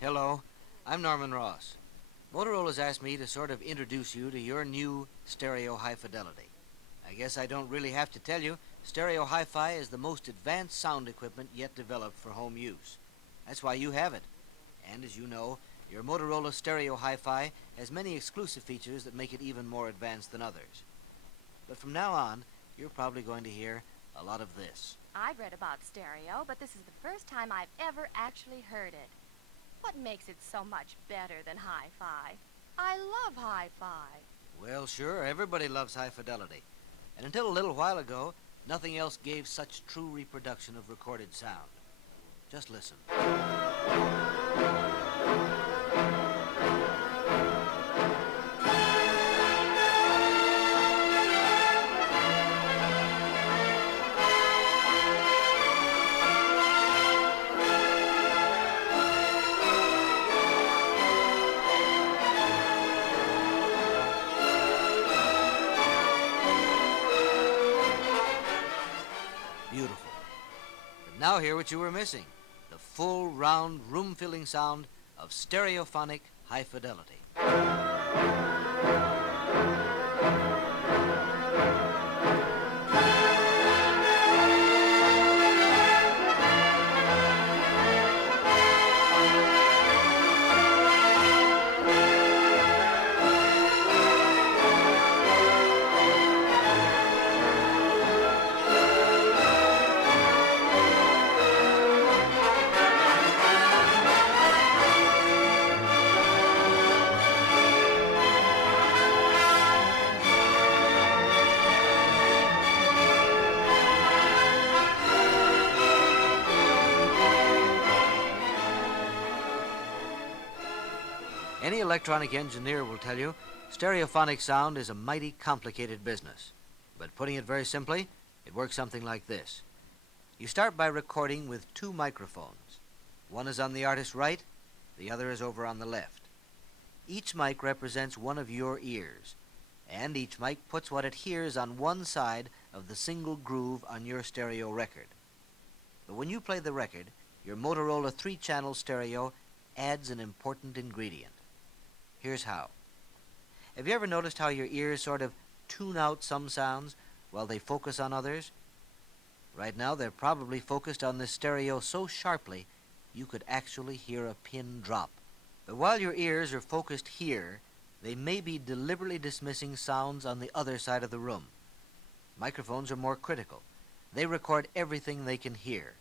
Hello, I'm Norman Ross. Motorola's asked me to sort of introduce you to your new stereo high fidelity. I guess I don't really have to tell you, stereo hi-fi is the most advanced sound equipment yet developed for home use. That's why you have it. And as you know, your Motorola stereo hi-fi has many exclusive features that make it even more advanced than others. But from now on, you're probably going to hear a lot of this. I've read about stereo, but this is the first time I've ever actually heard it. What makes it so much better than hi-fi? I love hi-fi. Well, sure, everybody loves high fidelity. And until a little while ago, nothing else gave such true reproduction of recorded sound. Just listen. Beautiful. But now hear what you were missing. The full, round, room-filling sound of stereophonic high fidelity. Any electronic engineer will tell you stereophonic sound is a mighty complicated business. But putting it very simply, it works something like this. You start by recording with two microphones. One is on the artist's right, the other is over on the left. Each mic represents one of your ears, and each mic puts what it hears on one side of the single groove on your stereo record. But when you play the record, your Motorola 3-channel stereo adds an important ingredient. Here's how. Have you ever noticed how your ears sort of tune out some sounds while they focus on others? Right now, they're probably focused on this stereo so sharply you could actually hear a pin drop. But while your ears are focused here, they may be deliberately dismissing sounds on the other side of the room. Microphones are more critical. They record everything they can hear.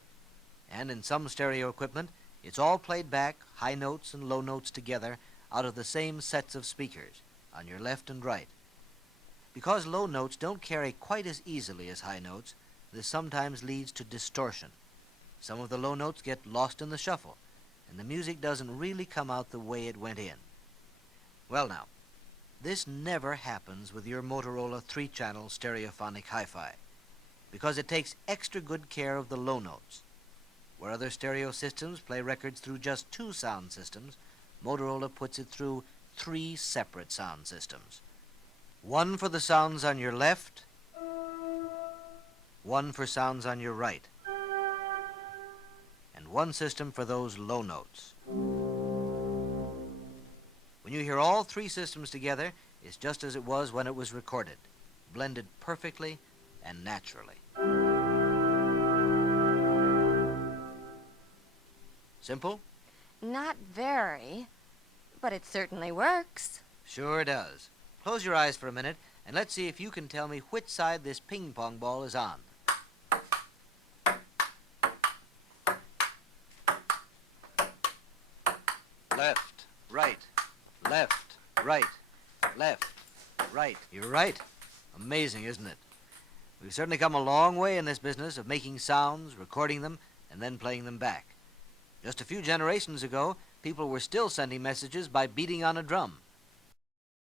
And in some stereo equipment, it's all played back, high notes and low notes together, out of the same sets of speakers, on your left and right. Because low notes don't carry quite as easily as high notes, this sometimes leads to distortion. Some of the low notes get lost in the shuffle, and the music doesn't really come out the way it went in. Well now, this never happens with your Motorola 3-channel stereophonic hi-fi, because it takes extra good care of the low notes. Where other stereo systems play records through just two sound systems, Motorola puts it through 3 separate sound systems. One for the sounds on your left, one for sounds on your right, and one system for those low notes. When you hear all 3 systems together, it's just as it was when it was recorded, blended perfectly and naturally. Simple? Not very, but it certainly works. Sure does. Close your eyes for a minute, and let's see if you can tell me which side this ping-pong ball is on. Left, right, left, right, left, right. You're right. Amazing, isn't it? We've certainly come a long way in this business of making sounds, recording them, and then playing them back. Just a few generations ago, people were still sending messages by beating on a drum.